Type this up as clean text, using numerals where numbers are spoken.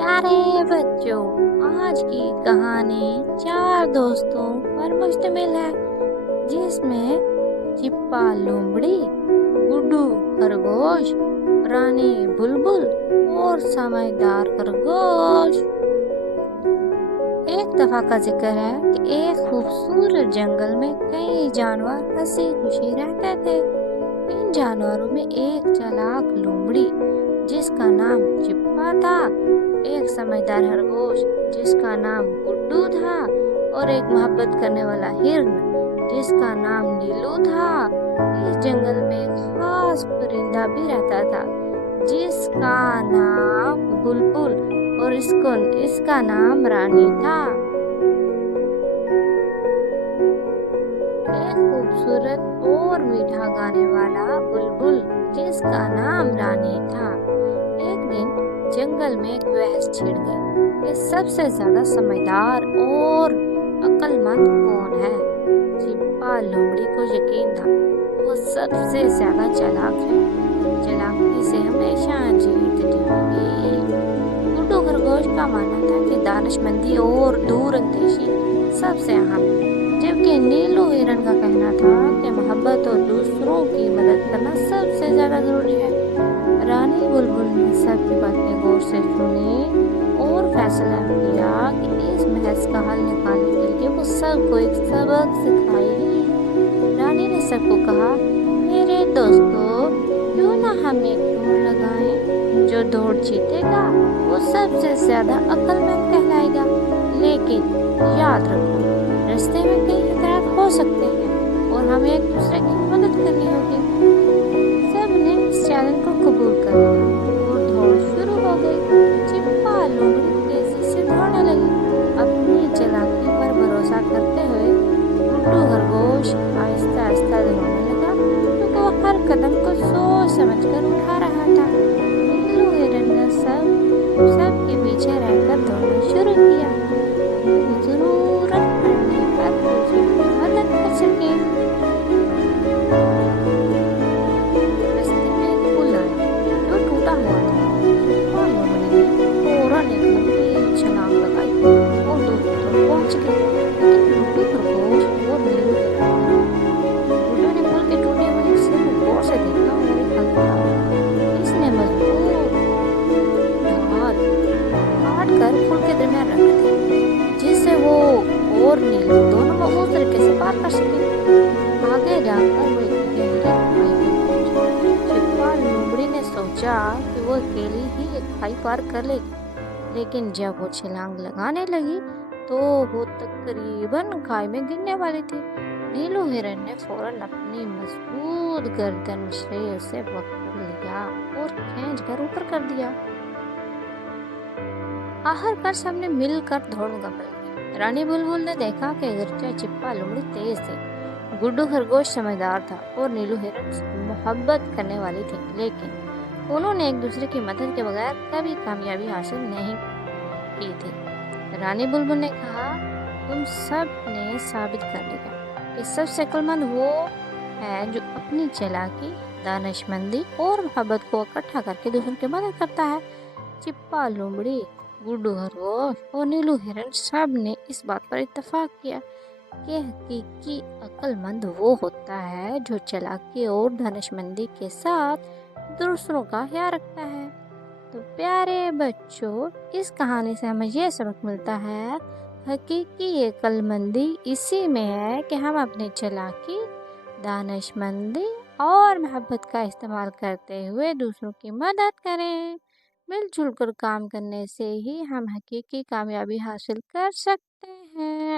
प्यारे बच्चों, आज की कहानी चार दोस्तों पर मुश्तमिल है, जिसमें चिप्पा लोमड़ी, गुड्डू खरगोश, रानी बुलबुल और समझदार खरगोश। एक दफा का जिक्र है कि एक खूबसूरत जंगल में कई जानवर हंसी खुशी रहते थे। इन जानवरों में एक चालाक लोमड़ी जिसका नाम चिप्पा था, एक समझदार खरगोश जिसका नाम गुड्डू था और एक मोहब्बत करने वाला हिरन जिसका नाम नीलू था। इस जंगल में एक खास परिंदा भी रहता था जिसका नाम बुलबुल और इसका नाम रानी था। एक खूबसूरत और मीठा गाने वाला बुलबुल जिसका नाम रानी था। एक दिन जंगल में एक बहस छिड़ गई कि सबसे ज्यादा समझदार और अक्लमंद कौन है। चिप्पा लोमड़ी को यकीन था वो सबसे ज्यादा चालाक है, चालाकी से हमेशा जीत जाएगी। गुड्डू खरगोश का मानना था कि दानिशमंदी और दूरअंदेशी सबसे अहम है, जबकि नीलू हिरन का कहना था कि मोहब्बत और दूसरों की मदद करना सबसे ज्यादा जरूरी है। रानी बुलबुल ने सबकी बातें गौर से सुनी और फैसला किया कि इस बहस का हल निकालने के लिए वो सबको एक सबक सिखाएगी। रानी ने सबको कहा, मेरे दोस्तों, क्यों ना हम एक दौड़ लगाएं? जो दौड़ जीतेगा वो सबसे ज्यादा अक्लमंद कहलाएगा। लेकिन याद रखो, रास्ते में कई खतरात हो सकते हैं और हमें एक दूसरे की मदद करनी होगी। सबने इस चैलेंज को कबूल कर लिया और दौड़ शुरू हो गई। चिप्पा लोमड़ी तेजी से दौड़ने लगी, अपनी चालाकी पर भरोसा करते हुए। गुड्डू खरगोश आहिस्ता आहिस्ता दौड़ने लगा क्योंकि वो हर कदम को सोच समझकर उठा रहा था। नीलू हिरन ने सबके पीछे रहकर दौड़ना शुरू किया, जरूरत पड़ने पर दूसरों की मदद कर सके। रास्ते में एक पुल आया जो टूटा हुआ था। चिप्पा लोमड़ी ने फौरन एक लंबी छलांग लगाई और दूर तक पहुंच गई। लेकिन गुड्डू खरगोश और नीलू हिरन, गुड्डू ने पुल के टूटे हुए हिस्से को गौर से देखा और एक हल्का इसने मजबूत ढाल काट कर पुल के दरमियान रख दी, जिससे वो और नीलू दोनों को उस तरीके से पार कर सके। आगे जाकर वो एक गहरी खाई में पहुंची। चिप्पा लोमड़ी ने सोचा कि वो अकेली ही एक खाई पार कर लेगी, लेकिन जब वो छलांग लगाने लगी तो वो तकरीबन खाई में गिरने वाली थी। नीलू हिरन ने फौरन अपनी मजबूत गर्दन से उसे पकड़ लिया और खींचकर ऊपर कर दिया। आखिरकार सबने मिलकर दौड़ गई। रानी बुलबुल ने देखा कि अगरचे चिप्पा लोमड़ी तेज थी, गुड्डू खरगोश समझदार था और नीलू हिरन मोहब्बत करने वाली थी, लेकिन उन्होंने एक दूसरे की मदद के बगैर कभी कामयाबी हासिल नहीं की थी। रानी बुलबुल ने कहा, तुम सब ने साबित कर दिया कि सबसे अक्लमंद वो है जो अपनी चालाकी, दानिशमंदी और मोहब्बत को इकट्ठा करके दूसरों की मदद करता है। चिप्पा लोमड़ी, गुड्डू खरगोश और नीलू हिरन सब ने इस बात पर इत्तेफाक किया कि हकीकी अक्लमंद वो होता है जो चालाकी और दानिशमंदी के साथ दूसरों का ख्याल रखता है। तो प्यारे बच्चों, इस कहानी से हमें यह सबक मिलता है, हकीकी अक्लमंदी इसी में है कि हम अपनी चालाकी, दानिशमंदी और मोहब्बत का इस्तेमाल करते हुए दूसरों की मदद करें। मिलजुल कर काम करने से ही हम हकीकी कामयाबी हासिल कर सकते हैं।